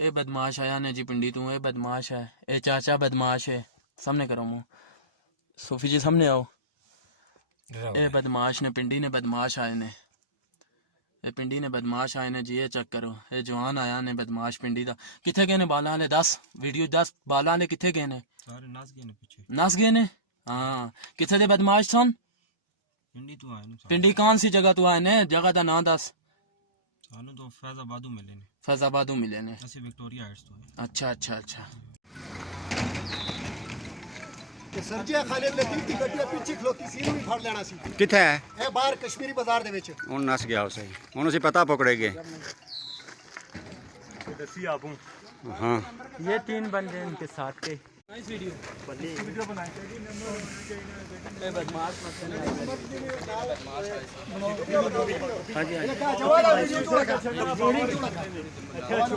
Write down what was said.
ए बदमाश आया ने जी पिंडी तू, ए बदमाश है, ए चाचा बदमाश है। सामने करो मुँह, सोफी जी सामने आओ। ए बदमाश ने पिंडी ने बदमाश आए ने, ए पिंडी ने बदमाश आए ने जी। ये चेक करो, ए जवान आया ने बदमाश पिंडी दा। किथे गए ने बाला वाले? 10 वीडियो 10 बाला वाले किथे गए ने? सारे नस गए ने पीछे। नस गए ने? हाँ, किथे दे बदमाश सन? पिंडी तू आए ने। पिंडी कौन सी जगह तू आए ने? जगह दा नाम दस। सानू तो फैजाबादू मिले ने। फैजाबादू मिले ने? ਅਸੀਂ ਵਿਕਟੋਰੀਆ ਹਾਈਟਸ ਤੋਂ ਹੈ। अच्छा अच्छा अच्छा। ਤੇ ਸਰਜੀਆ ਖਾਲਿਦ ਲਤੀਫ ਦੀ ਗੱਡੀ ਪਿੱਛੇ ਖਲੋਤੀ ਸੀ, ਇਹਨੂੰ ਵੀ ਫੜ ਲੈਣਾ ਸੀ। ਕਿੱਥੇ ਹੈ? ਇਹ ਬਾਹਰ ਕਸ਼ਮੀਰੀ ਬਾਜ਼ਾਰ ਦੇ ਵਿੱਚ। ਹੁਣ ਨਸ ਗਿਆ ਉਸੇ, ਹੁਣ ਅਸੀਂ ਪਤਾ ਪਕੜेंगे। दसी आपू हाँ ये 3 बंदे इनके साथ के। नाइस वीडियो बनाई ए बदमाश मत हाँ जी हाँ जी।